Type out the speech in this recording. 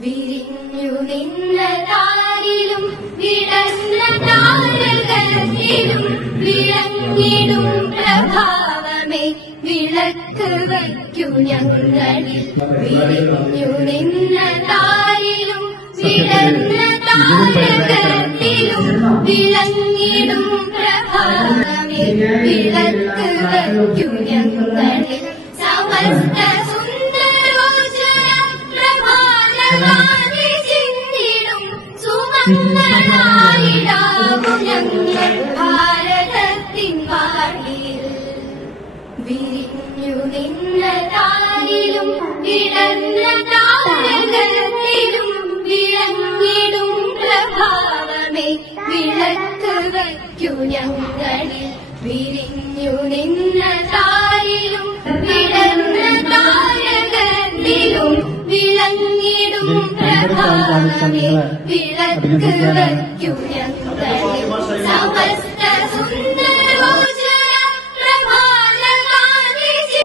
വിരിഞ്ഞു നിന്ന താരിലും വിടർന്ന താരകത്തിലും വിളങ്ങിടും പ്രഭാവമേ വിളക്ക് വയ്ക്കു ഞങ്ങളിൽ. വിരിഞ്ഞു നിന്ന താരിലും വിടർന്ന താരകത്തിലും വിളങ്ങിടും പ്രഭാവമേ വിളക്ക് വയ്ക്കു ഞങ്ങളിൽ. സമസ്ത ഭാരതത്തിൻ വാടിയിൽ വിരിഞ്ഞു നിന്ന താരിലും വിടർന്ന താരകത്തിലും വിളങ്ങിടും പ്രഭാവമേ വിളക്ക് വയ്ക്കു ഞങ്ങളിൽ. വിരിഞ്ഞു നിന്ന താരിലും വിടർന്ന താരകത്തിലും വിളങ്ങിടും പ്രഭാവമേ വിളക്ക് വയ്ക്കു ഞങ്ങളിൽ.